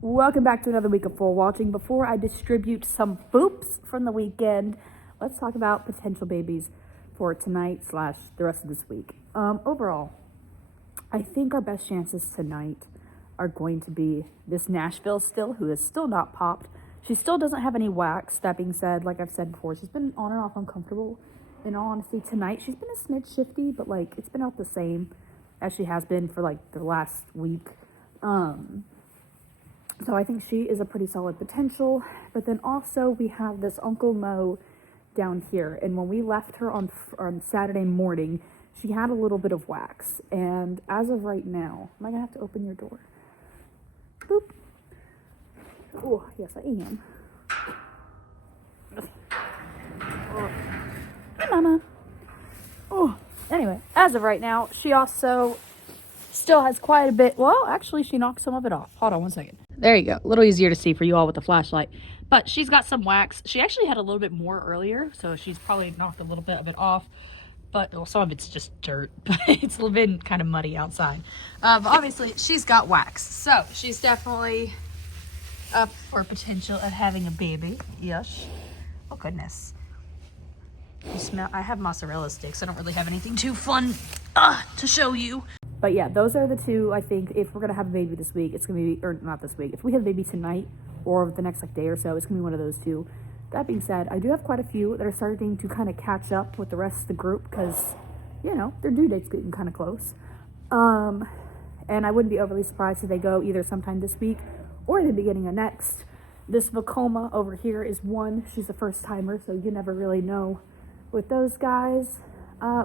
Welcome back to another week of foal watching. Before I distribute some boops from the weekend, let's talk about potential babies for tonight / the rest of this week. Overall, I think our best chances tonight are going to be this Nashville still, who is still not popped. She still doesn't have any wax. That being said, like I've said before, she's been on and off uncomfortable. In all honesty, tonight she's been a smidge shifty, but like it's been out the same as she has been for like the last week. So I think she is a pretty solid potential. But then also we have this Uncle Mo down here. And when we left her on Saturday morning, she had a little bit of wax. And as of right now, am I going to have to open your door? Boop. Oh, yes, I am. Oh. Hi, Mama. Oh, anyway, as of right now, she also still has quite a bit. Well, actually, she knocked some of it off. Hold on one second. There you go. A little easier to see for you all with the flashlight. But she's got some wax. She actually had a little bit more earlier, so she's probably knocked a little bit of it off. But well, some of it's just dirt. But it's been kind of muddy outside. But obviously, she's got wax. So she's definitely up for potential of having a baby. Yes. Oh, goodness. You smell? I have mozzarella sticks. I don't really have anything too fun to show you. But yeah, those are the two. I think if we're gonna have a baby this week, it's gonna be, or not this week. If we have a baby tonight or the next like day or so, it's gonna be one of those two. That being said, I do have quite a few that are starting to kind of catch up with the rest of the group because, you know, their due date's getting kind of close. And I wouldn't be overly surprised if they go either sometime this week or the beginning of next. This Vacoma over here is one. She's a first timer, so you never really know with those guys.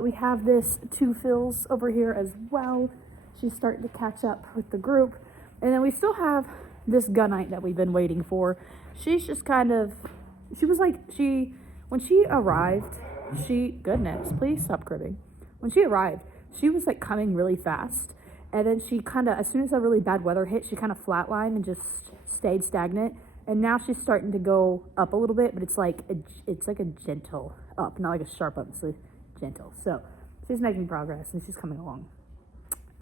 We have this two Fillies over here as well. She's starting to catch up with the group. And then we still have this Gunite that we've been waiting for. She's just kind of, she was like, when she arrived, goodness, please stop cribbing. When she arrived, she was like coming really fast. And then she kind of, as soon as that really bad weather hit, she kind of flatlined and just stayed stagnant. And now she's starting to go up a little bit, but it's like a gentle up, not like a sharp up. It's like gentle. So she's making progress and she's coming along.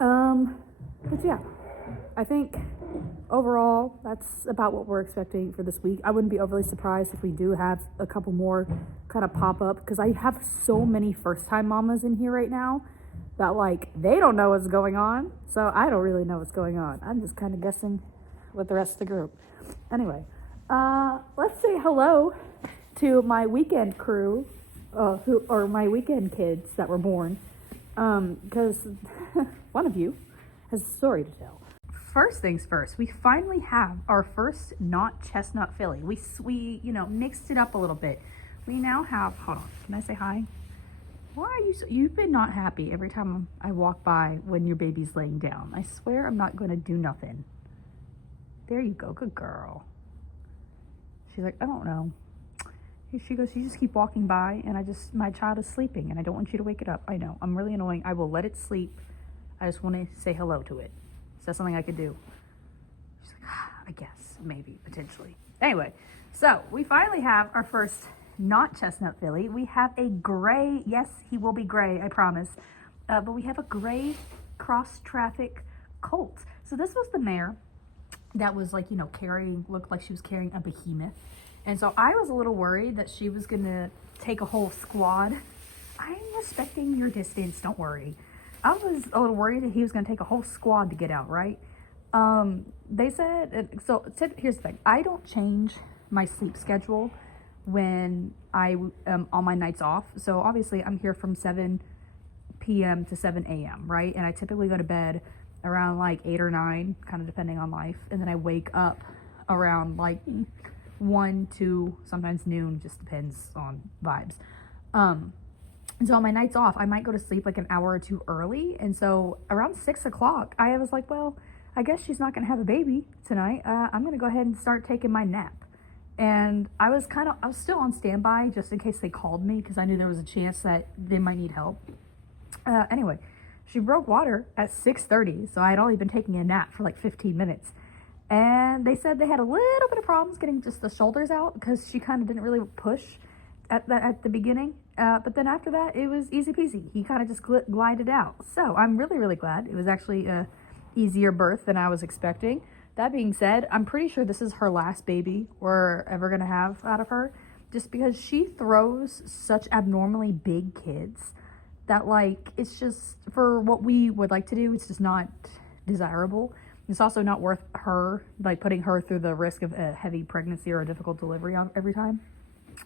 But yeah, I think overall that's about what we're expecting for this week. I wouldn't be overly surprised if we do have a couple more kind of pop up, because I have so many first time mamas in here right now that like they don't know what's going on. So I don't really know what's going on. I'm just kind of guessing with the rest of the group. Anyway, let's say hello to my weekend crew, my weekend kids that were born, because one of you has a story to tell. First things first, we finally have our first not chestnut filly. We mixed it up a little bit. We now have, hold on, can I say hi? Why are you you've been not happy every time I walk by when your baby's laying down. I swear I'm not going to do nothing. There you go, good girl. She's like, I don't know. She goes, you just keep walking by and my child is sleeping and I don't want you to wake it up. I know, I'm really annoying. I will let it sleep. I just want to say hello to it. Is that something I could do? She's like, I guess, maybe, potentially. Anyway, so we finally have our first not chestnut filly. We have a gray, yes, he will be gray, I promise. But we have a gray cross traffic Colt. So this was the mare that was like, looked like she was carrying a behemoth. And so I was a little worried that she was going to take a whole squad. I'm respecting your distance, don't worry. I was a little worried that he was going to take a whole squad to get out, right? They said, here's the thing. I don't change my sleep schedule when I am on my nights off. So obviously I'm here from 7 p.m. to 7 a.m., right? And I typically go to bed around like 8 or 9, kind of depending on life. And then I wake up around like 1, 2, sometimes noon, just depends on vibes. And so on my nights off, I might go to sleep like an hour or two early. And so around 6 o'clock, I was like, well, I guess she's not going to have a baby tonight. I'm going to go ahead and start taking my nap. And I was still on standby just in case they called me, because I knew there was a chance that they might need help. Anyway, she broke water at 6:30. So I had only been taking a nap for like 15 minutes. And they said they had a little bit of problems getting just the shoulders out because she kind of didn't really push at the beginning. But then after that, it was easy peasy. He kind of just glided out. So I'm really, really glad. It was actually a easier birth than I was expecting. That being said, I'm pretty sure this is her last baby we're ever going to have out of her, just because she throws such abnormally big kids that, like, it's just, for what we would like to do, it's just not desirable. It's also not worth her, like, putting her through the risk of a heavy pregnancy or a difficult delivery on every time.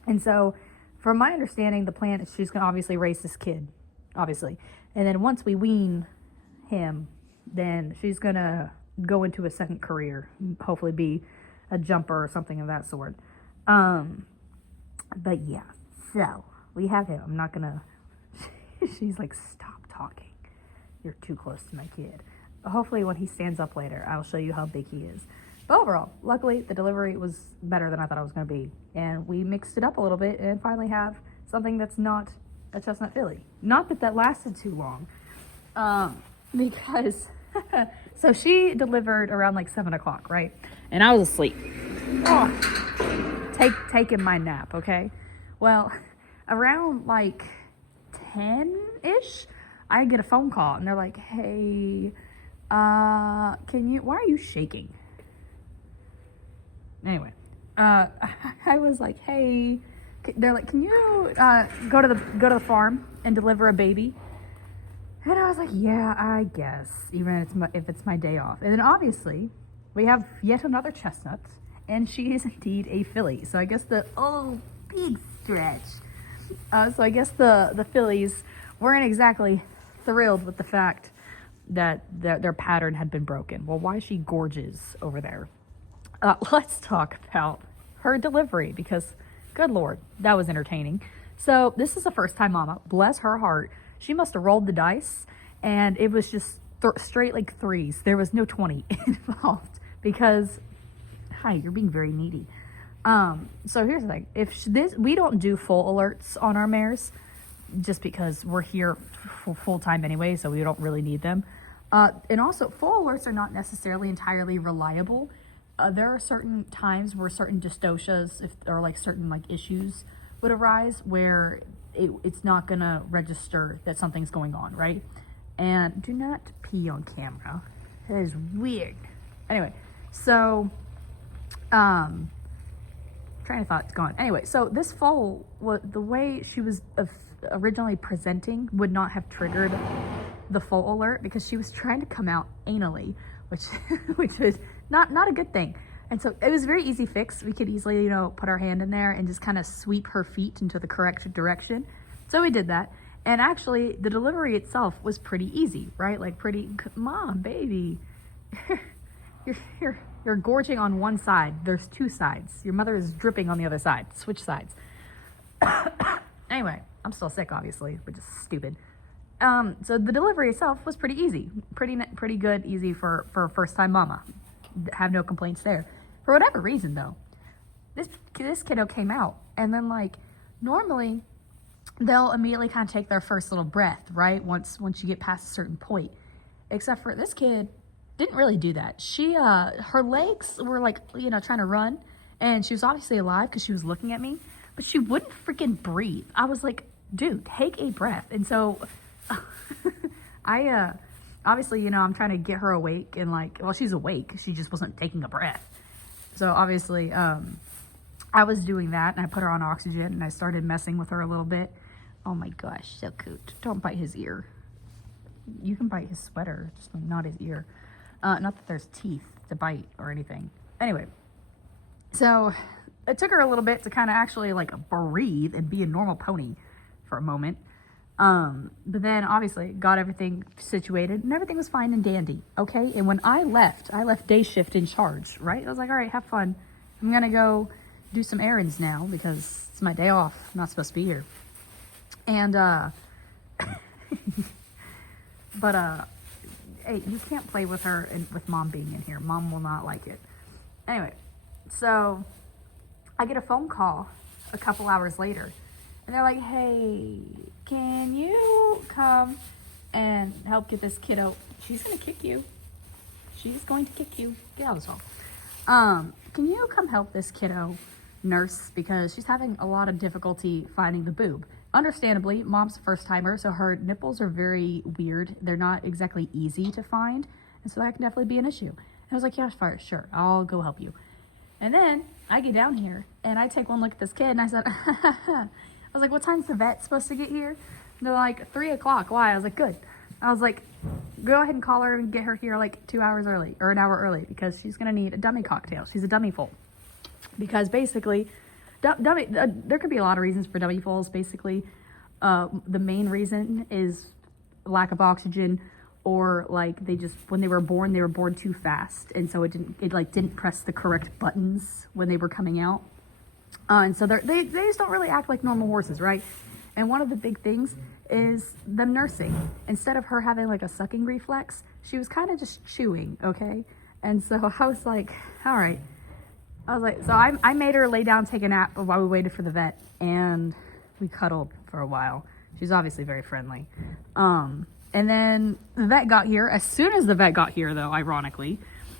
And so, from my understanding, the plan is she's going to obviously raise this kid, obviously. And then once we wean him, then she's going to go into a second career, hopefully be a jumper or something of that sort. But yeah, so we have him. I'm not going to, she's like, stop talking. You're too close to my kid. Hopefully when he stands up later, I'll show you how big he is. But overall, luckily, the delivery was better than I thought it was going to be. And we mixed it up a little bit and finally have something that's not a chestnut filly. Not that that lasted too long. Because, so she delivered around like 7 o'clock, right? And I was asleep. Oh, taking my nap, okay? Well, around like 10-ish, I get a phone call and they're like, hey, why are you shaking? Anyway, I was like, hey, they're like, can you go to the farm and deliver a baby? And I was like, yeah, I guess, even if it's my day off. And then obviously, we have yet another chestnut, and she is indeed a filly. So I guess big stretch. So I guess the fillies weren't exactly thrilled with the fact that their pattern had been broken. Well, why is she gorgeous over there? Let's talk about her delivery, because good Lord, that was entertaining. So this is a first-time mama. Bless her heart. She must have rolled the dice, and it was just straight like threes. There was no 20 involved because, hi, you're being very needy. So here's the thing. We don't do full alerts on our mares just because we're here full time anyway, so we don't really need them. And also, full alerts are not necessarily entirely reliable. There are certain times where certain dystocias or like certain like issues would arise where it's not gonna register that something's going on, right? And do not pee on camera. That is weird. Anyway, so train of thought's gone. Anyway, so this foal, the way she was originally presenting would not have triggered the foal alert because she was trying to come out anally, which is not a good thing. And so it was a very easy fix. We could easily, put our hand in there and just kind of sweep her feet into the correct direction. So we did that. And actually, the delivery itself was pretty easy, right? Like mom, baby, you're gorging on one side. There's two sides. Your mother is dripping on the other side. Switch sides. Anyway, I'm still sick, obviously, which is stupid. So the delivery itself was pretty easy. Pretty good, easy for first-time mama. Have no complaints there. For whatever reason, though, this kiddo came out, and then, like, normally they'll immediately kind of take their first little breath, right? Once you get past a certain point. Except for this kid didn't really do that. She, her legs were, like, trying to run, and she was obviously alive because she was looking at me, but she wouldn't freaking breathe. I was like, dude, take a breath. And so I, obviously, I'm trying to get her awake and she's awake. She just wasn't taking a breath. So obviously, I was doing that and I put her on oxygen and I started messing with her a little bit. Oh my gosh, so cute. Don't bite his ear. You can bite his sweater, just not his ear. Not that there's teeth to bite or anything. Anyway, so it took her a little bit to kind of actually breathe and be a normal pony for a moment. But then obviously got everything situated and everything was fine and dandy. Okay. And when I left day shift in charge, right? I was like, all right, have fun. I'm going to go do some errands now because it's my day off. I'm not supposed to be here. And, but, hey, you can't play with her and with mom being in here. Mom will not like it. Anyway, so I get a phone call a couple hours later and they're like, hey, can you come and help get this kiddo? She's going to kick you. She's going to kick you. Get out of this home. Can you come help this kiddo nurse because she's having a lot of difficulty finding the boob. Understandably, mom's a first timer, so her nipples are very weird. They're not exactly easy to find, and so that can definitely be an issue. I was like, yeah, sure, I'll go help you. And then I get down here and I take one look at this kid and I said, I was like, what time's the vet supposed to get here? And they're like, 3 o'clock. Why? I was like, good. I was like, go ahead and call her and get her here like 2 hours early or an hour early because she's going to need a dummy cocktail. She's a dummy foal. Because basically, there could be a lot of reasons for dummy foals. Basically, the main reason is lack of oxygen, or like when they were born too fast, and so it didn't press the correct buttons when they were coming out, and so they just don't really act like normal horses, right? And one of the big things is them nursing. Instead of her having like a sucking reflex, she was kind of just chewing, okay? And so I was like, all right. I was like, so I made her lay down, take a nap while we waited for the vet, and we cuddled for a while. She's obviously very friendly. And then the vet got here. As soon as the vet got here, though, ironically,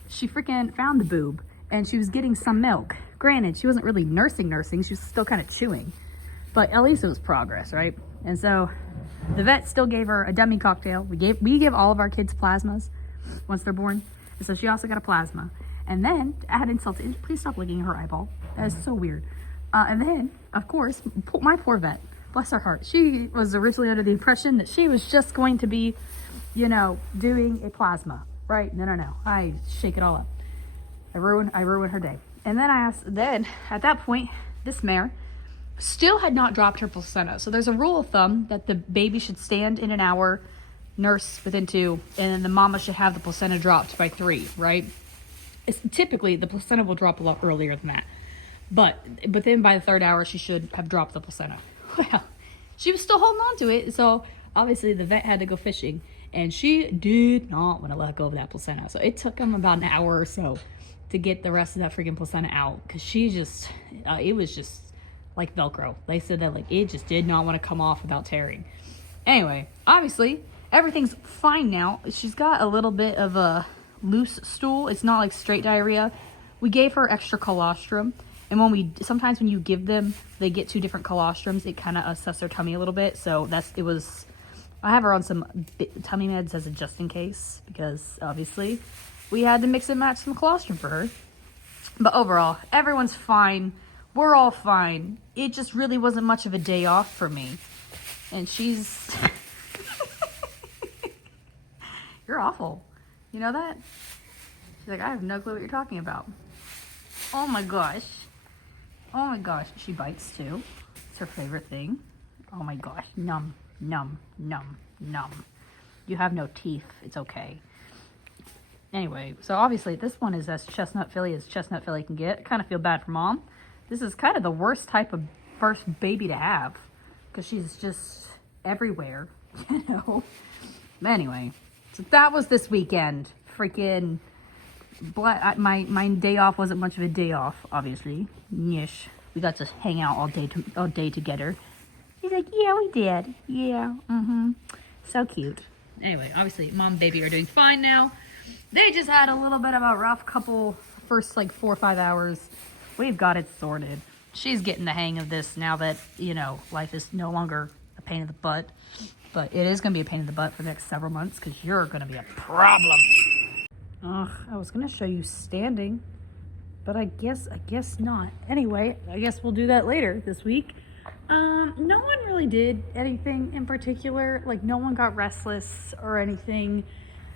she freaking found the boob, and she was getting some milk. Granted, she wasn't really nursing. She was still kind of chewing. But at least it was progress, right? And so the vet still gave her a dummy cocktail. We give all of our kids plasmas once they're born. And so she also got a plasma. And then, to add insult to injury, please stop licking her eyeball. That is so weird. And then, of course, my poor vet, bless her heart, she was originally under the impression that she was just going to be, doing a plasma, right? No. I shake it all up. I ruin her day. And then at that point, this mare still had not dropped her placenta. So there's a rule of thumb that the baby should stand in an hour, nurse within 2, and then the mama should have the placenta dropped by 3, right? Typically, the placenta will drop a lot earlier than that. But then by the 3rd hour, she should have dropped the placenta. Well, she was still holding on to it. So obviously, the vet had to go fishing. And she did not want to let go of that placenta. So it took him about an hour or so to get the rest of that freaking placenta out. Because it was just like Velcro. They said that it just did not want to come off without tearing. Anyway, obviously, everything's fine now. She's got a little bit of a loose stool. It's not like straight diarrhea. We gave her extra colostrum, and sometimes when you give them, they get 2 different colostrums. It kind of assesses their tummy a little bit. So I have her on some tummy meds as a just in case, because obviously we had to mix and match some colostrum for her. But overall, everyone's fine. We're all fine. It just really wasn't much of a day off for me. And she's you're awful. You know that? She's like, I have no clue what you're talking about. Oh my gosh. She bites too. It's her favorite thing. Oh my gosh. Num. You have no teeth. It's okay. Anyway, so obviously this one is as chestnut filly as chestnut filly can get. I kind of feel bad for mom. This is kind of the worst type of first baby to have, because she's just everywhere, Anyway, so that was this weekend. Freaking, my day off wasn't much of a day off, obviously. Nish. We got to hang out all day together. He's like, yeah, we did. Yeah, so cute. Anyway, obviously, mom and baby are doing fine now. They just had a little bit of a rough first 4 or 5 hours. We've got it sorted. She's getting the hang of this now that, life is no longer a pain in the butt. But it is going to be a pain in the butt for the next several months, because you're going to be a problem. Ugh, I was going to show you standing, but I guess not. Anyway, I guess we'll do that later this week. No one really did anything in particular. No one got restless or anything.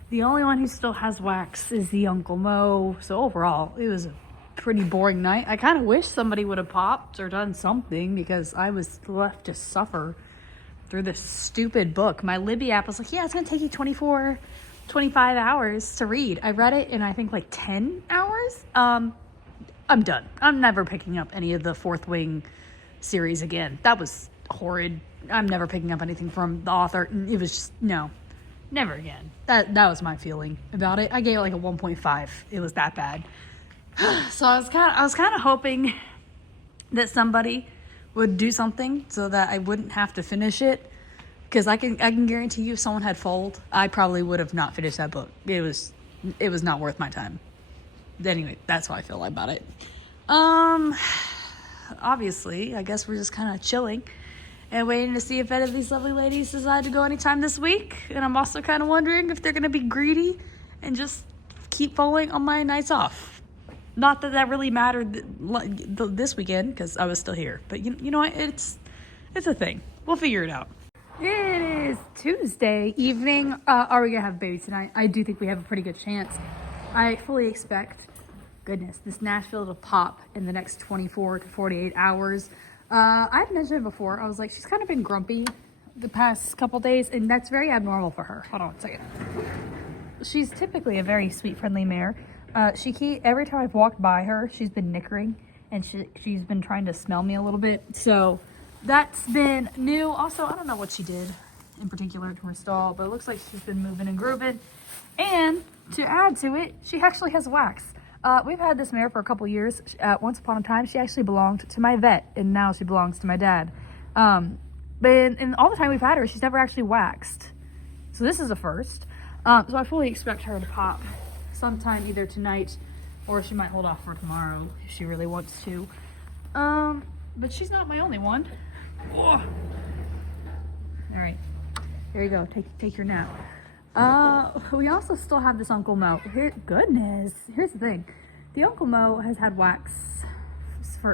The only one who still has wax is the Uncle Mo. So overall, it was a pretty boring night. I kind of wish somebody would have popped or done something, because I was left to suffer through this stupid book. My Libby app was like, yeah, it's going to take you 24, 25 hours to read. I read it in, I think, 10 hours. I'm done. I'm never picking up any of the Fourth Wing series again. That was horrid. I'm never picking up anything from the author. It was just, no, never again. That was my feeling about it. I gave it a 1.5. It was that bad. So I was kind of hoping that somebody would do something so that I wouldn't have to finish it, because I can guarantee you, if someone had foaled, I probably would have not finished that book. It was not worth my time. Anyway, that's how I feel about it. Obviously, I guess we're just kind of chilling and waiting to see if any of these lovely ladies decide to go anytime this week. And I'm also kind of wondering if they're going to be greedy and just keep foaling on my nights off. Not that that really mattered this weekend because I was still here. But you know what? It's a thing. We'll figure it out. It is Tuesday evening. Are we gonna have a baby tonight? I do think we have a pretty good chance. I fully expect, goodness, this Nashville to pop in the next 24 to 48 hours. I've mentioned it before. I was like, she's kind of been grumpy the past couple days, and that's very abnormal for her. Hold on a second. She's typically a very sweet, friendly mare. Every time I've walked by her, she's been nickering, and she's been trying to smell me a little bit. So that's been new. Also, I don't know what she did in particular to her stall, but it looks like she's been moving and grooving. And to add to it, she actually has wax. We've had this mare for a couple years. Once upon a time, she actually belonged to my vet, and now she belongs to my dad. But in all the time we've had her, she's never actually waxed. So this is a first. So I fully expect her to pop sometime either tonight, or she might hold off for tomorrow if she really wants to. But she's not my only one. Oh. All right, there you go. Take your nap. We also still have this Uncle Mo. Goodness, here's the thing. The Uncle Mo has had wax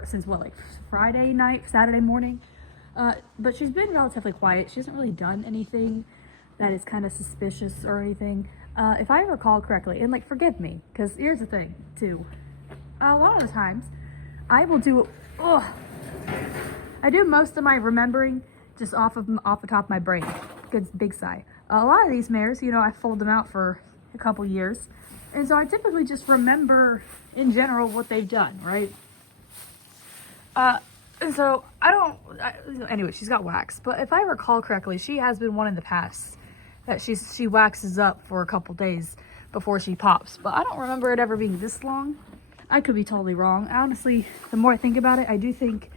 since what, like Friday night, Saturday morning? But she's been relatively quiet. She hasn't really done anything that is kind of suspicious or anything. If I recall correctly, and like, forgive me, because here's the thing, too. A lot of the times, I will do, I do most of my remembering just off the top of my brain. Good big sigh. A lot of these mares, you know, I fold them out for a couple years. And so I typically just remember, in general, what they've done, right? And so anyway, she's got wax. But if I recall correctly, she has been one in the past that she waxes up for a couple days before she pops. But I don't remember it ever being this long. I could be totally wrong. Honestly, the more I think about it, I do think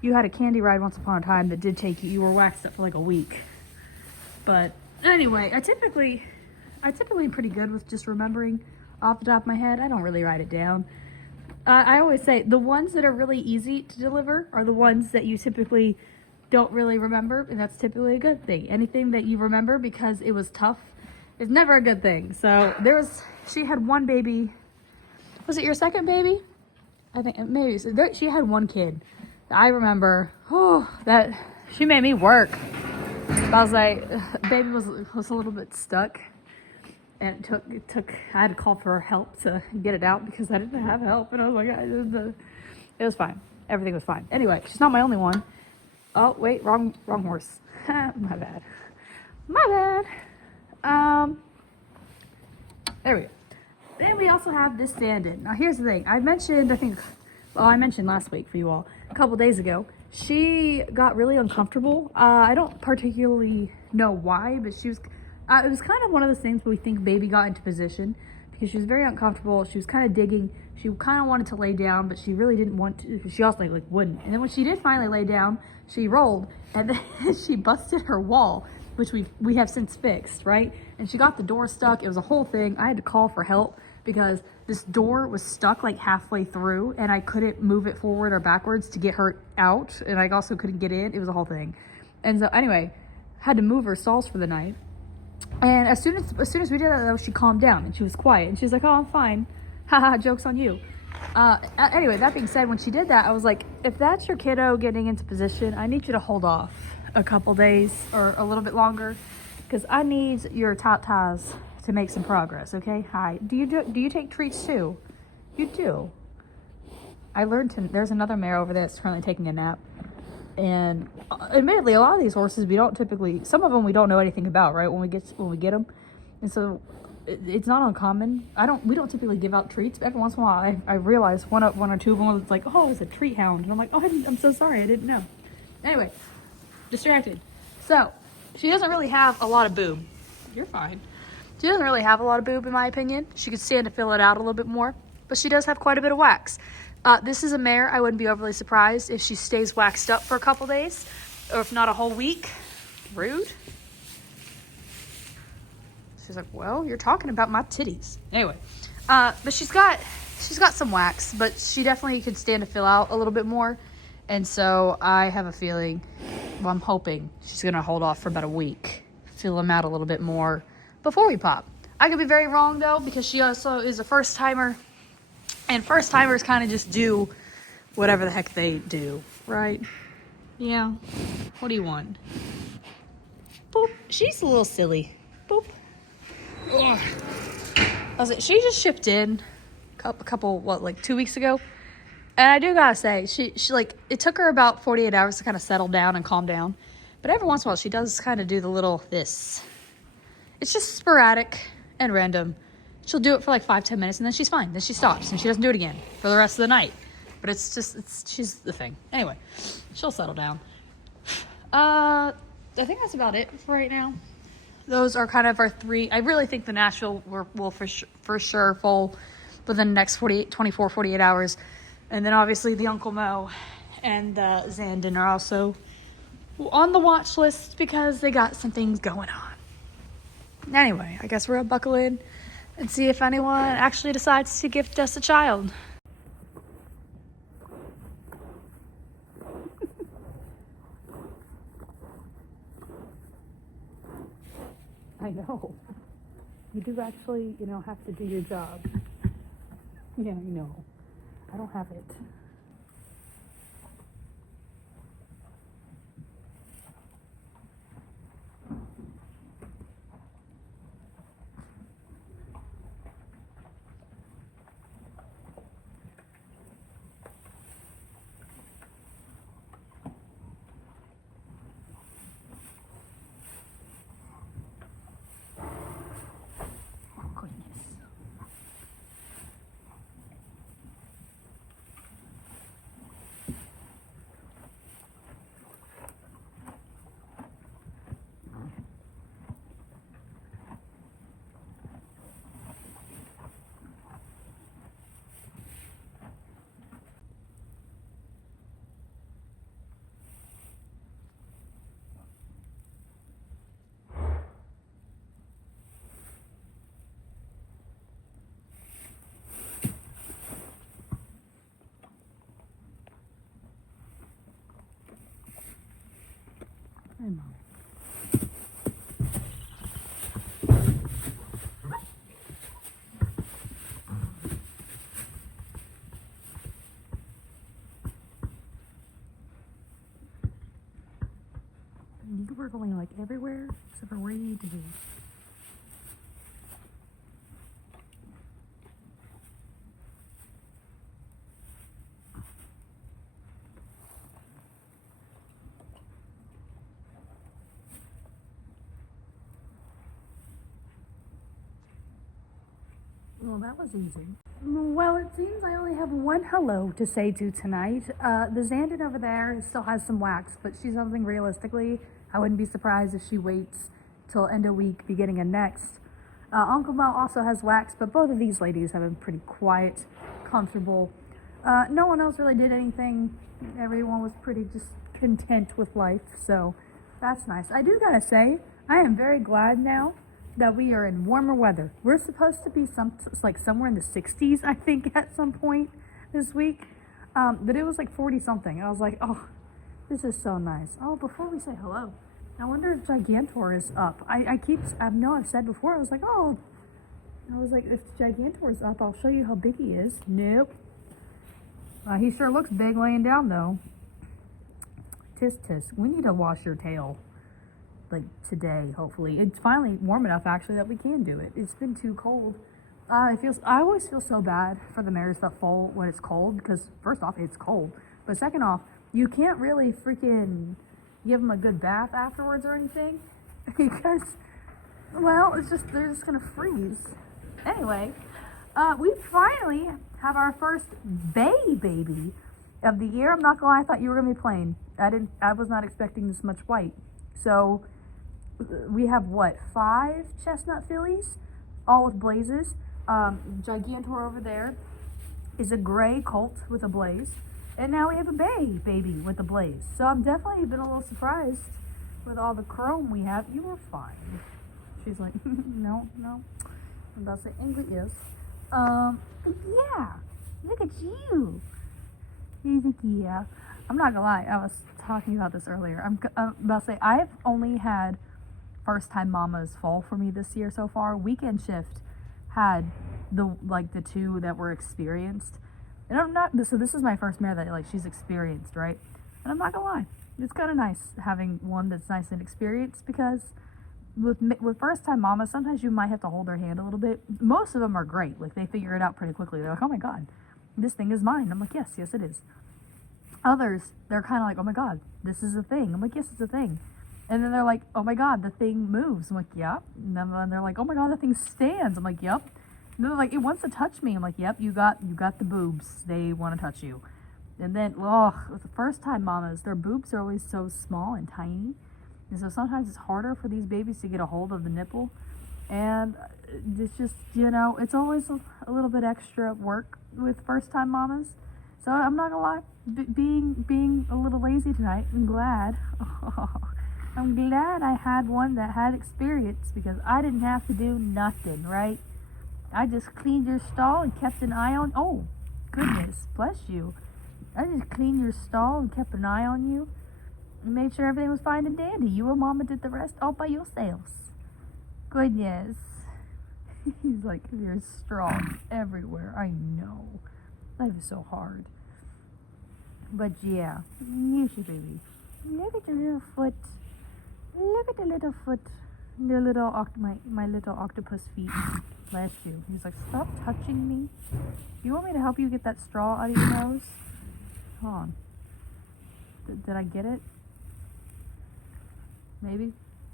you had a candy ride once upon a time that did take you were waxed up for like a week. But anyway, I typically am pretty good with just remembering off the top of my head. I don't really write it down. I always say the ones that are really easy to deliver are the ones that you typically don't really remember, and that's typically a good thing. Anything that you remember because it was tough is never a good thing. So she had one baby. Was it your second baby? I think maybe. She had one kid. I remember, that she made me work. I was like, baby was a little bit stuck. And it took, I had to call for help to get it out because I didn't have help. And I was like, it was fine. Everything was fine. Anyway, she's not my only one. Oh, wait, wrong horse. My bad. There we go. Then we also have this stand-in. Now, here's the thing. I mentioned last week for you all, a couple days ago, she got really uncomfortable. I don't particularly know why, but she was... it was kind of one of those things where we think baby got into position because she was very uncomfortable. She was kind of digging. She kind of wanted to lay down, but she really didn't want to. She also like wouldn't. And then when she did finally lay down, she rolled and then she busted her wall, which we have since fixed, right? And she got the door stuck. It was a whole thing. I had to call for help because this door was stuck like halfway through and I couldn't move it forward or backwards to get her out. And I also couldn't get in. It was a whole thing. And so anyway, had to move her stalls for the night. And as soon as we did that, though, she calmed down and she was quiet and she was like, "Oh, I'm fine. Haha, joke's on you." Anyway, that being said, when she did that, I was like, if that's your kiddo getting into position, I need you to hold off a couple days or a little bit longer because I need your tatas to make some progress, okay? Hi. Do you take treats too? You do. There's another mare over there that's currently taking a nap. And admittedly, a lot of these horses some of them we don't know anything about, right? When we get them, and so it's not uncommon. We don't typically give out treats, but every once in a while, I realize one or two of them was like, "Oh, it's a treat hound," and I'm like, "Oh, I'm so sorry, I didn't know." Anyway, distracted. So she doesn't really have a lot of boob. You're fine. She doesn't really have a lot of boob, in my opinion. She could stand to fill it out a little bit more, but she does have quite a bit of wax. This is a mare. I wouldn't be overly surprised if she stays waxed up for a couple days, or if not a whole week. Rude. She's like, "Well, you're talking about my titties." Anyway, but she's got some wax, but she definitely could stand to fill out a little bit more. And so I have a feeling, well, I'm hoping she's gonna hold off for about a week, fill them out a little bit more before we pop. I could be very wrong though, because she also is a first timer, and first timers kind of just do whatever the heck they do, right? Yeah. What do you want? Boop. She's a little silly. Boop. Ugh. She just shipped in a couple, what, like 2 weeks ago? And I do gotta say, she like, it took her about 48 hours to kind of settle down and calm down. But every once in a while, she does kind of do the little this. It's just sporadic and random. She'll do it for like 5-10 minutes and then she's fine. Then she stops and she doesn't do it again for the rest of the night. But she's the thing. Anyway, she'll settle down. I think that's about it for right now. Those are kind of our 3. I really think the Nashville will for sure foal within the next 48 hours. And then obviously the Uncle Mo and the Zandon are also on the watch list because they got some things going on. Anyway, I guess we're gonna buckle in and see if anyone actually decides to gift us a child. I know. You do actually, have to do your job. Yeah, I know. I don't have it. Hi, Mom. You were going like everywhere except for where you need to be. Well, that was easy. Well, it seems I only have one hello to say to tonight. The Zandon over there still has some wax, but she's something realistically. I wouldn't be surprised if she waits till end of week, beginning of next. Uncle Mo also has wax, but both of these ladies have been pretty quiet, comfortable. No one else really did anything. Everyone was pretty just content with life, so that's nice. I do gotta say, I am very glad now that we are in warmer weather. We're supposed to be somewhere in the 60s, I think, at some point this week. But it was like 40 something. I was like, oh, this is so nice. Oh, before we say hello, I wonder if Gigantor is up. I know I've said before, I was like, if Gigantor is up, I'll show you how big he is. Nope. He sure looks big laying down though. Tisk tisk, we need to wash your tail. Like today, hopefully. It's finally warm enough actually that we can do it. It's been too cold. I always feel so bad for the mares that foal when it's cold, because first off, it's cold, but second off, you can't really freaking give them a good bath afterwards or anything because, well, they're just gonna freeze. Anyway, we finally have our first baby of the year. I'm not gonna lie, I thought you were gonna be playing. I was not expecting this much white. So we have 5 chestnut fillies, all with blazes. Gigantor over there is a gray colt with a blaze, and now we have a baby with a blaze. So I'm definitely been a little surprised with all the chrome we have. You were fine. She's like, no. I'm about to say angry yes. Yeah, look at you. He's like, yeah. I'm not gonna lie, I was talking about this earlier. I'm about to say, I've only had first time mamas fall for me this year so far. Weekend shift had the two that were experienced, and I'm not, so this is my first mare that like she's experienced, right? And I'm not gonna lie, it's kind of nice having one that's nice and experienced, because with first time mamas, sometimes you might have to hold their hand a little bit. Most of them are great, like they figure it out pretty quickly. They're like, oh my god, this thing is mine. I'm like, yes it is. Others, they're kind of like, oh my god, this is a thing. I'm like, yes, it's a thing. And then they're like, oh my god, the thing moves. I'm like, yep. And then they're like, oh my god, the thing stands. I'm like, yep. And they're like, it wants to touch me. I'm like, yep, you got the boobs. They want to touch you. And then, with the first time mamas, their boobs are always so small and tiny. And so sometimes it's harder for these babies to get a hold of the nipple. And it's just, it's always a little bit extra work with first time mamas. So I'm not gonna lie, being a little lazy tonight, I'm glad. I'm glad I had one that had experience, because I didn't have to do nothing, right? I just cleaned your stall and kept an eye on, oh, goodness, bless you. I just cleaned your stall and kept an eye on you and made sure everything was fine and dandy. You and Mama did the rest all by yourselves. Goodness. He's like, there's straw everywhere. I know. Life is so hard. But yeah, here's your baby. Look at your little foot. Look at the little foot. The little my little octopus feet. Bless you. He's like, stop touching me. You want me to help you get that straw out of your nose? Hold on. Did I get it? Maybe?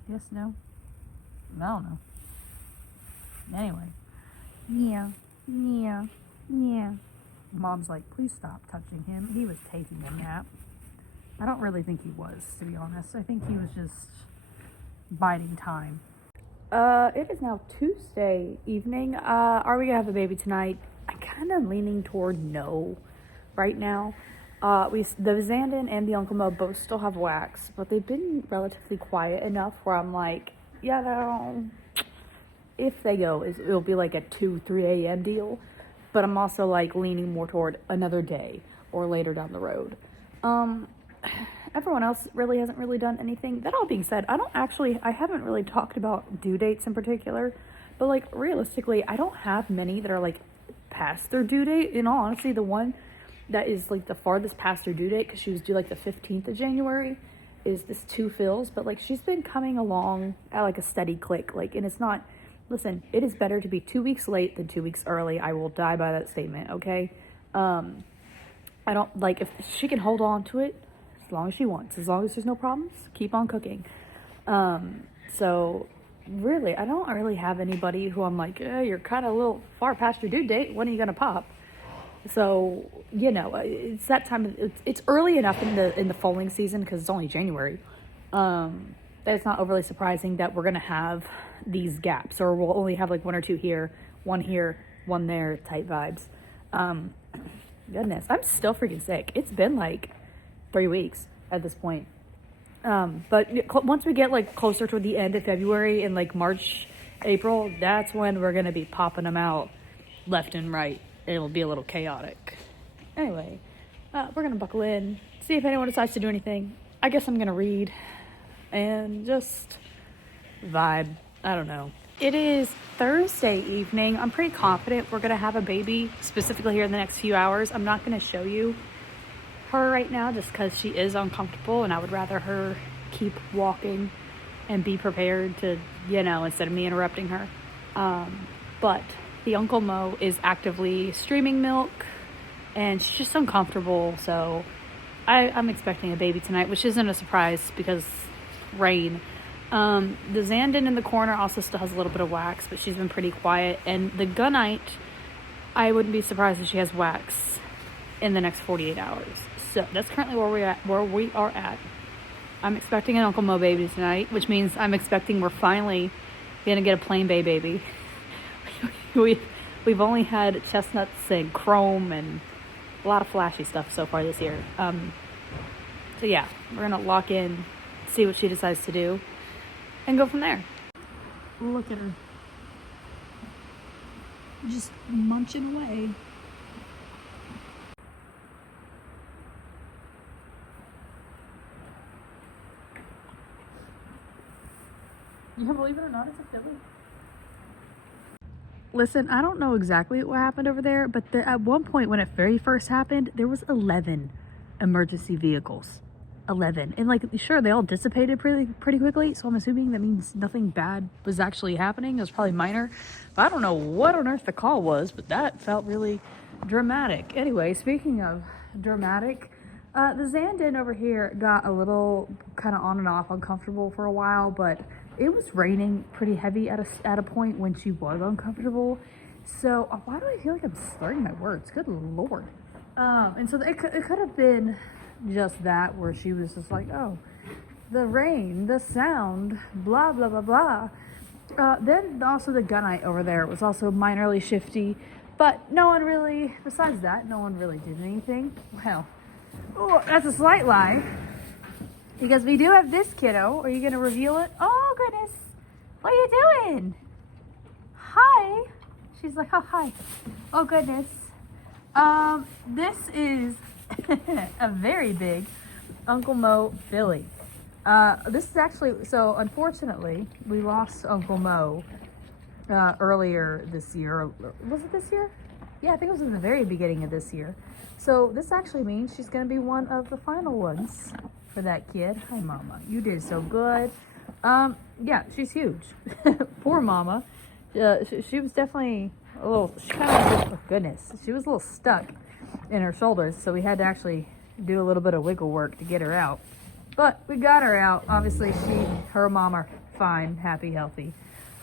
Yes, no? I don't know. Anyway. Yeah. Mom's like, please stop touching him. He was taking a nap. I don't really think he was, to be honest. I think he was just biding time. It is now Tuesday evening. Are we gonna have a baby tonight? I'm kind of leaning toward no right now. The Zandon and the Uncle Mo both still have wax, but they've been relatively quiet enough where I'm like, if they go, it'll be like a 2-3 a.m. deal. But I'm also like leaning more toward another day or later down the road. Everyone else really hasn't really done anything. That all being said, I haven't really talked about due dates in particular, but like realistically, I don't have many that are like past their due date. In all honesty, the one that is like the farthest past her due date, because she was due like the 15th of January, is this 2 Fills. But like she's been coming along at like a steady click. Like, and it's not, listen, it is better to be 2 weeks late than 2 weeks early. I will die by that statement, okay? I don't, like, if she can hold on to it as long as she wants, as long as there's no problems, keep on cooking. So really, I don't really have anybody who I'm like, you're kind of a little far past your due date. When are you going to pop? So, it's that time. It's early enough in the foaling season, because it's only January, that it's not overly surprising that we're going to have these gaps, or we'll only have like 1 or 2 here, 1 there type vibes. Goodness, I'm still freaking sick. It's been like 3 weeks at this point. But once we get like closer to the end of February, in like March, April, that's when we're going to be popping them out left and right. It'll be a little chaotic. Anyway, we're going to buckle in, see if anyone decides to do anything. I guess I'm going to read and just vibe. I don't know. It is Thursday evening. I'm pretty confident we're going to have a baby, specifically here in the next few hours. I'm not going to show you her right now just because she is uncomfortable, and I would rather her keep walking and be prepared to, instead of me interrupting her. But the Uncle Mo is actively streaming milk, and she's just uncomfortable, so I'm expecting a baby tonight, which isn't a surprise because rain. The Zandon in the corner also still has a little bit of wax, but she's been pretty quiet. And the Gunite, I wouldn't be surprised if she has wax in the next 48 hours. So that's currently where we are at. I'm expecting an Uncle Mo baby tonight, which means I'm expecting we're finally gonna get a plain bay baby. We've only had chestnuts and chrome and a lot of flashy stuff so far this year. So yeah, we're gonna lock in, see what she decides to do, and go from there. Look at her. Just munching away. Yeah, believe it or not, it's a filly. Listen, I don't know exactly what happened over there, but at one point when it very first happened, there was 11 emergency vehicles. 11. And like, sure, they all dissipated pretty quickly, so I'm assuming that means nothing bad was actually happening. It was probably minor. But I don't know what on earth the call was, but that felt really dramatic. Anyway, speaking of dramatic, the Zandon over here got a little kind of on and off uncomfortable for a while, but it was raining pretty heavy at a point when she was uncomfortable. So why do I feel like I'm slurring my words? Good Lord. And so it could have been just that, where she was just like, oh, the rain, the sound, blah, blah, blah, blah. Then also the gunite over there was also minorly shifty, but no one really, besides that, no one really did anything. Well, oh, that's a slight lie. Because we do have this kiddo. Are you going to reveal it? Oh, goodness. What are you doing? Hi. She's like, oh, hi. Oh, goodness. This is a very big Uncle Mo filly. This is actually, so unfortunately, we lost Uncle Mo earlier this year. Was it this year? Yeah, I think it was in the very beginning of this year. So this actually means she's going to be one of the final ones for that kid. Hi, Mama. You did so good. Yeah, she's huge. Poor Mama. She was definitely a little, she kind of, oh goodness, she was a little stuck in her shoulders, so we had to actually do a little bit of wiggle work to get her out. But we got her out. Obviously, her mom are fine, happy, healthy.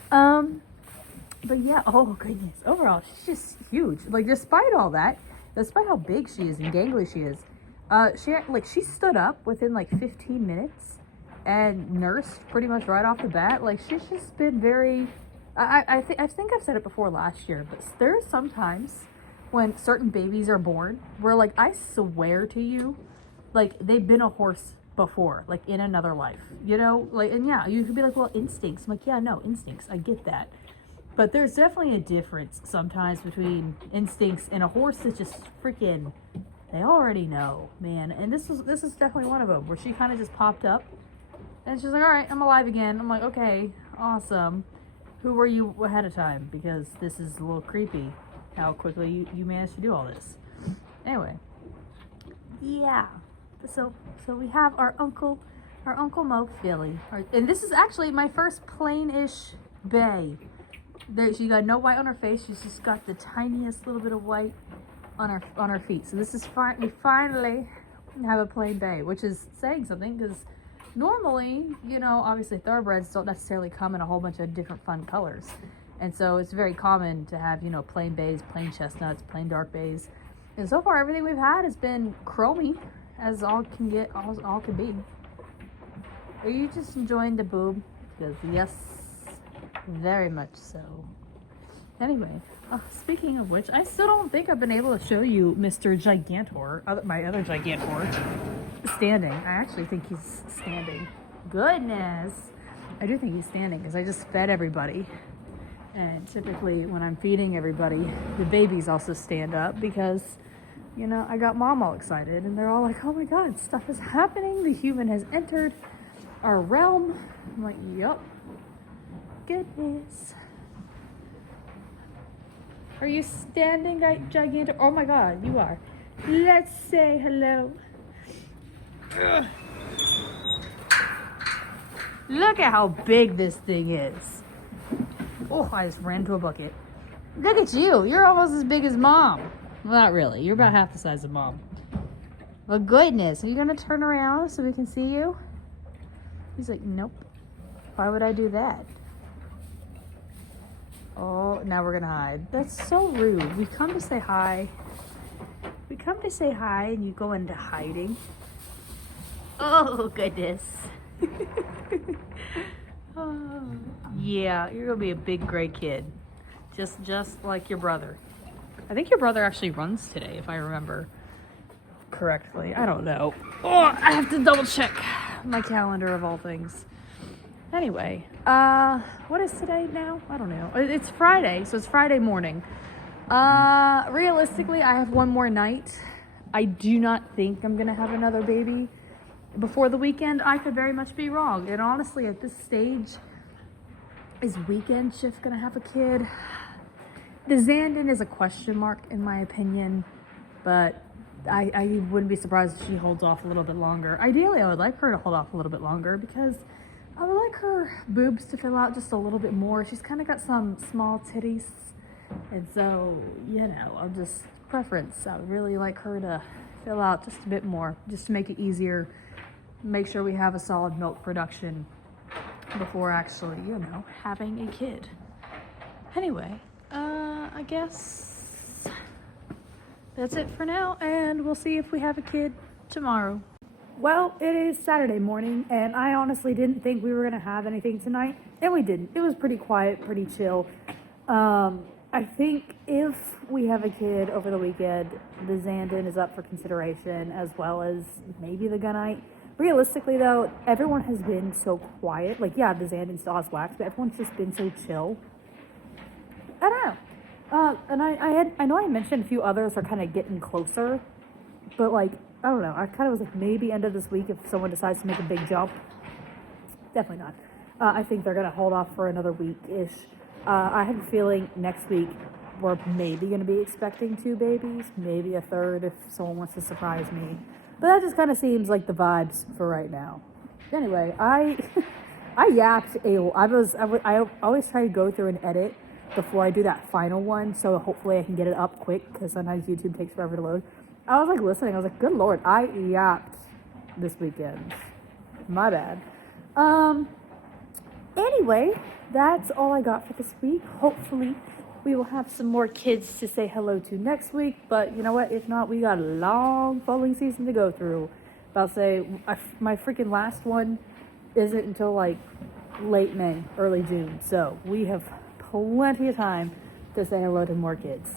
But yeah, oh goodness, overall, she's just huge. Like, despite all that, despite how big she is and gangly she is, she stood up within like 15 minutes and nursed pretty much right off the bat. Like, she's just been very, I think I've said it before last year, but there are sometimes when certain babies are born where, like, I swear to you, like, they've been a horse before, like in another life, you know, like, and yeah, you could be like, well, instincts. I'm like, yeah, no, instincts, I get that. But there's definitely a difference sometimes between instincts and a horse that's just freaking, they already know, man. And this is definitely one of them, where she kind of just popped up and she's like, all right, I'm alive again. I'm like, okay, awesome. Who were you ahead of time? Because this is a little creepy how quickly you managed to do all this. Anyway, yeah. So we have our Uncle Mo filly. And this is actually my first plain-ish bay. She got no white on her face. She's just got the tiniest little bit of white on her feet. So this is we finally have a plain bay, which is saying something, because normally, you know, obviously thoroughbreds don't necessarily come in a whole bunch of different fun colors. And so it's very common to have, you know, plain bays, plain chestnuts, plain dark bays. And so far everything we've had has been chromy as all can get, all can be. Are you just enjoying the boob? Because yes, very much so. Anyway, speaking of which, I still don't think I've been able to show you Mr. Gigantor, my other Gigantor, standing. I actually think he's standing. Goodness. I do think he's standing because I just fed everybody. And typically when I'm feeding everybody, the babies also stand up because, you know, I got mom all excited and they're all like, oh my God, stuff is happening. The human has entered our realm. I'm like, yup. Goodness. Are you standing, Gigantor? Oh my God, you are. Let's say hello. Ugh. Look at how big this thing is. Oh, I just ran into a bucket. Look at you. You're almost as big as mom. Well, not really. You're about half the size of mom. But goodness, are you going to turn around so we can see you? He's like, nope. Why would I do that? Oh, now we're going to hide. That's so rude. We come to say hi. We come to say hi and you go into hiding. Oh, goodness. Oh, yeah, you're going to be a big gray kid. Just like your brother. I think your brother actually runs today, if I remember correctly. I don't know. Oh, I have to double check my calendar of all things. Anyway, what is today now? I don't know. It's Friday, so it's Friday morning. Realistically, I have one more night. I do not think I'm going to have another baby before the weekend. I could very much be wrong. And honestly, at this stage, Is weekend shift gonna have a kid? The Zandon is a question mark in my opinion, but I wouldn't be surprised if she holds off a little bit longer. Ideally, I would like her to hold off a little bit longer because I would like her boobs to fill out just a little bit more. She's kind of got some small titties, and so, you know, I'm just preference. I would really like her to fill out just a bit more, just to make it easier, make sure we have a solid milk production before actually, you know, having a kid. Anyway, I guess that's it for now, and we'll see if we have a kid tomorrow. Well, it is Saturday morning, and I honestly didn't think we were going to have anything tonight, and we didn't. It was pretty quiet, pretty chill. I think if we have a kid over the weekend, the Zandon is up for consideration, as well as maybe the Gunite. Realistically, though, everyone has been so quiet. Like, yeah, the Zandon still has wax, but everyone's just been so chill. I don't know. And I know I mentioned a few others are kind of getting closer, but like, I don't know. I kind of was like, maybe end of this week if someone decides to make a big jump. Definitely not. I think they're gonna hold off for another week-ish. I have a feeling next week we're maybe gonna be expecting 2 babies, maybe a third if someone wants to surprise me. But that just kind of seems like the vibes for right now. Anyway, I yapped I always try to go through and edit before I do that final one, so hopefully I can get it up quick because sometimes YouTube takes forever to load. I was like listening, I was like, good lord, I yapped this weekend. My bad. Anyway, that's all I got for this week. Hopefully we will have some more kids to say hello to next week, but you know what, if not, we got a long foaling season to go through. I'll say my freaking last one isn't until like late May, early June, so we have plenty of time to say hello to more kids.